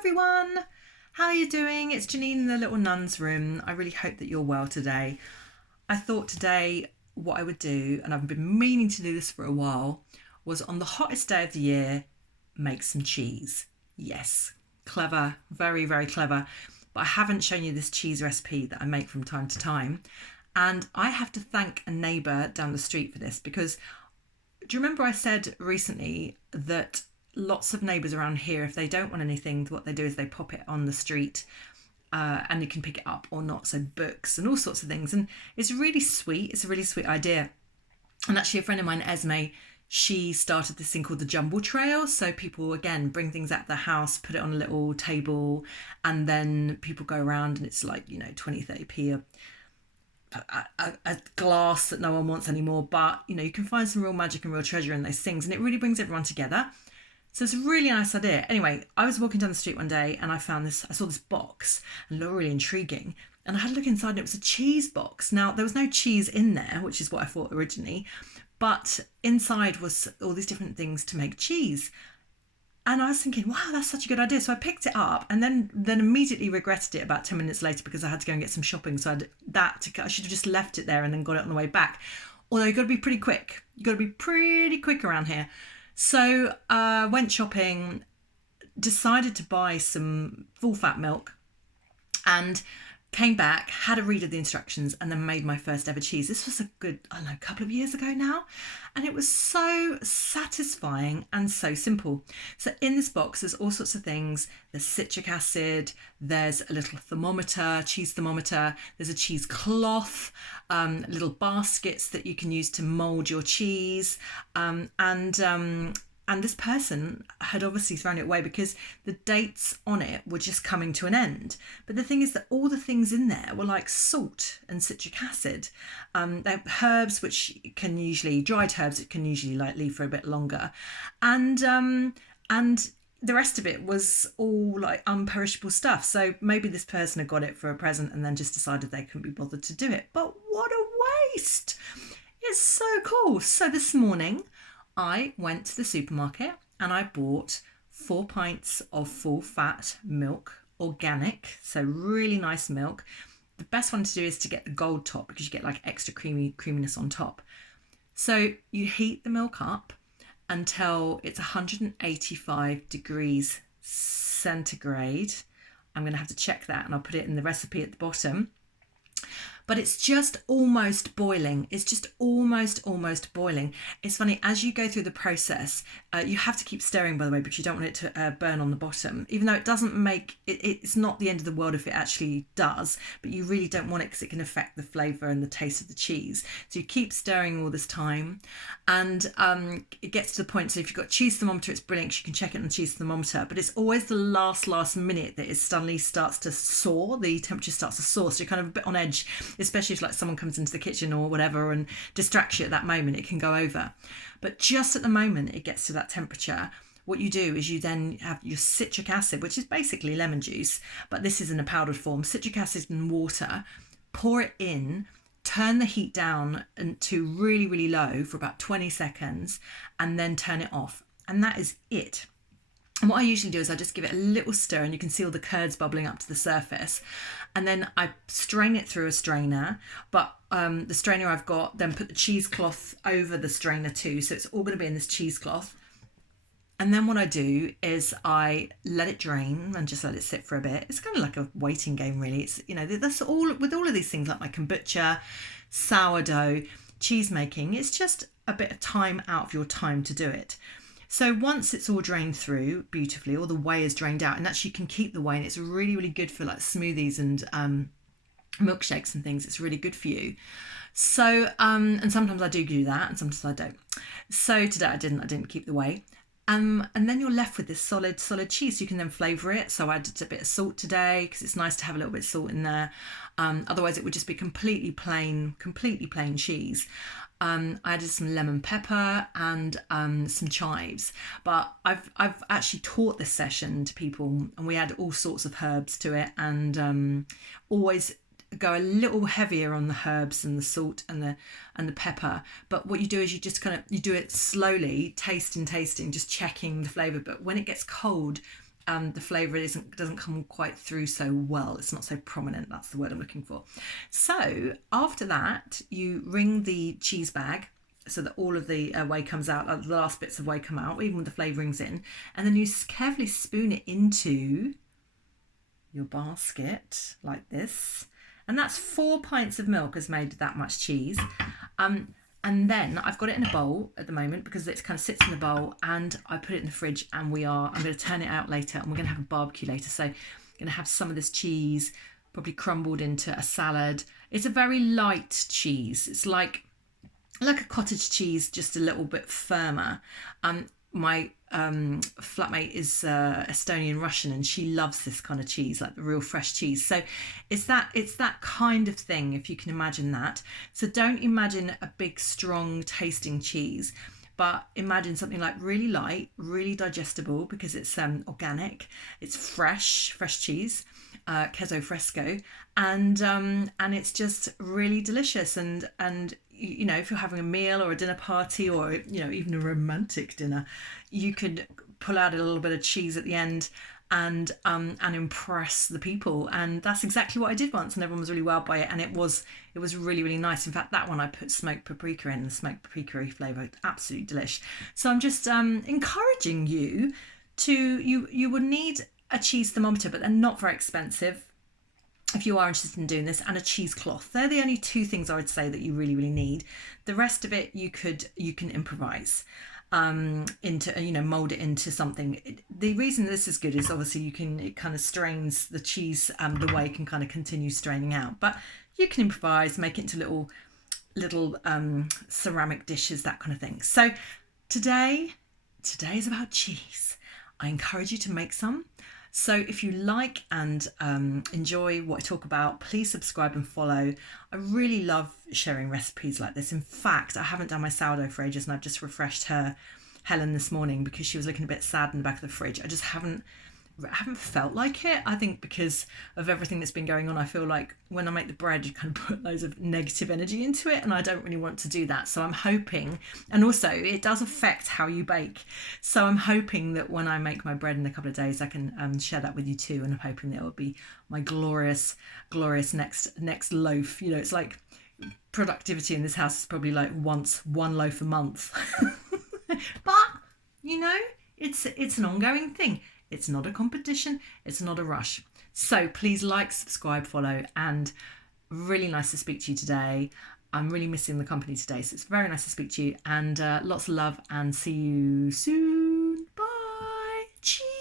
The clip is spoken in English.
everyone, how are you doing? It's Janine in the Little Nun's room. I really hope that you're well today. I thought today what I would do, and I've been meaning to do this for a while, was on the hottest day of the year, make some cheese. Yes, clever, very, very clever. But I haven't shown you this cheese recipe that I make from time to time. And I have to thank a neighbour down the street for this because do you remember I said recently that lots of neighbours around here, if they don't want anything, what they do is they pop it on the street and you can pick it up or not. So books and all sorts of things. And it's really sweet. It's a really sweet idea. And actually a friend of mine, Esme, she started this thing called the Jumble Trail. So people, again, bring things out of the house, put it on a little table, and then people go around and it's like, 20, 30p a glass that no one wants anymore. But, you can find some real magic and real treasure in those things. And it really brings everyone together. So it's a really nice idea. Anyway, I was walking down the street one day and I saw this box and it looked really intriguing. And I had a look inside and it was a cheese box. Now, there was no cheese in there, which is what I thought originally, but inside was all these different things to make cheese. And I was thinking, wow, that's such a good idea. So I picked it up and then immediately regretted it about 10 minutes later because I had to go and get some shopping. So I should have just left it there and then got it on the way back. Although you've got to be pretty quick. You've got to be pretty quick around here. So I went shopping, decided to buy some full fat milk and came back, had a read of the instructions and then made my first ever cheese. This was a good, couple of years ago now. And it was so satisfying and so simple. So in this box, there's all sorts of things. There's citric acid, there's a little thermometer, cheese thermometer, there's a cheese cloth, little baskets that you can use to mould your cheese. And this person had obviously thrown it away because the dates on it were just coming to an end. But the thing is that all the things in there were like salt and citric acid. They're herbs, which can usually, dried herbs, it can usually leave for a bit longer. And the rest of it was all like unperishable stuff. So maybe this person had got it for a present and then just decided they couldn't be bothered to do it. But what a waste. It's so cool. So this morning, I went to the supermarket and I bought 4 pints of full fat milk, organic, so really nice milk. The best one to do is to get the gold top because you get like extra creaminess on top. So you heat the milk up until it's 185 degrees centigrade. I'm going to have to check that and I'll put it in the recipe at the bottom. But it's just almost boiling. It's just almost boiling. It's funny, as you go through the process, you have to keep stirring, by the way, because you don't want it to burn on the bottom. Even though it doesn't make, it's not the end of the world if it actually does, but you really don't want it because it can affect the flavour and the taste of the cheese. So you keep stirring all this time and it gets to the point, so if you've got cheese thermometer, it's brilliant, you can check it on the cheese thermometer, but it's always the last minute that it suddenly starts to soar, the temperature starts to soar, so you're kind of a bit on edge, especially if like someone comes into the kitchen or whatever and distracts you at that moment, it can go over. But just at the moment it gets to that temperature, what you do is you then have your citric acid, which is basically lemon juice, but this is in a powdered form, citric acid and water, pour it in, turn the heat down to really low for about 20 seconds and then turn it off. And that is it. And what I usually do is I just give it a little stir and you can see all the curds bubbling up to the surface. And then I strain it through a strainer, but the strainer I've got, then put the cheesecloth over the strainer too. So it's all going to be in this cheesecloth. And then what I do is I let it drain and just let it sit for a bit. It's kind of like a waiting game, really. It's, that's all with all of these things like my kombucha, sourdough, cheese making. It's just a bit of time out of your time to do it. So once it's all drained through beautifully, all the whey is drained out, and actually you can keep the whey, and it's really good for like smoothies and milkshakes and things. It's really good for you. So and sometimes I do that, and sometimes I don't. So today I didn't keep the whey. And then you're left with this solid cheese. You can then flavour it. So I added a bit of salt today because it's nice to have a little bit of salt in there. Otherwise it would just be completely plain cheese. I added some lemon pepper and some chives. But I've actually taught this session to people and we add all sorts of herbs to it and always go a little heavier on the herbs and the salt and the pepper. But what you do is you just you do it slowly, tasting, just checking the flavour. But when it gets cold, the flavour doesn't come quite through so well. It's not so prominent. That's the word I'm looking for. So after that, you wring the cheese bag so that all of the whey comes out, the last bits of whey come out, even with the flavourings in, and then you carefully spoon it into your basket like this. And that's 4 pints of milk has made that much cheese. And then I've got it in a bowl at the moment because it kind of sits in the bowl, and I put it in the fridge, and I'm going to turn it out later, and we're going to have a barbecue later. So I'm going to have some of this cheese probably crumbled into a salad. It's a very light cheese. It's like a cottage cheese, just a little bit firmer. My flatmate is Estonian Russian, and she loves this kind of cheese, like the real fresh cheese. So it's that kind of thing, if you can imagine that. So don't imagine a big strong tasting cheese, but imagine something like really light, really digestible, because it's organic, it's fresh cheese, queso fresco, and it's just really delicious. And you know, if you're having a meal or a dinner party, or you know, even a romantic dinner, you could pull out a little bit of cheese at the end and impress the people. And that's exactly what I did once, and everyone was really wowed by it, and it was really, really nice. In fact, that one I put smoked paprika in, the smoked paprika flavour, absolutely delish. So I'm just encouraging you to, you would need a cheese thermometer, but they're not very expensive if you are interested in doing this, and a cheesecloth. They're the only 2 things I would say that you really, really need. The rest of it you can improvise into, you know, mold it into something. The reason this is good is obviously it kind of strains the cheese, the whey can kind of continue straining out, but you can improvise, make it into little ceramic dishes, that kind of thing. So today is about cheese. I encourage you to make some. So if you like and enjoy what I talk about, please subscribe and follow. I really love sharing recipes like this. In fact, I haven't done my sourdough for ages, and I've just refreshed Helen this morning because she was looking a bit sad in the back of the fridge. I just haven't felt like it. I think because of everything that's been going on, I feel like when I make the bread, you kind of put loads of negative energy into it, and I don't really want to do that. So I'm hoping, and also it does affect how you bake. So I'm hoping that when I make my bread in a couple of days, I can share that with you too. And I'm hoping that it will be my glorious next loaf. You know, it's like productivity in this house is probably like one loaf a month. But you know, it's an ongoing thing. It's not a competition. It's not a rush. So please like, subscribe, follow, and really nice to speak to you today. I'm really missing the company today, so it's very nice to speak to you, and lots of love, and see you soon. Bye. Cheers.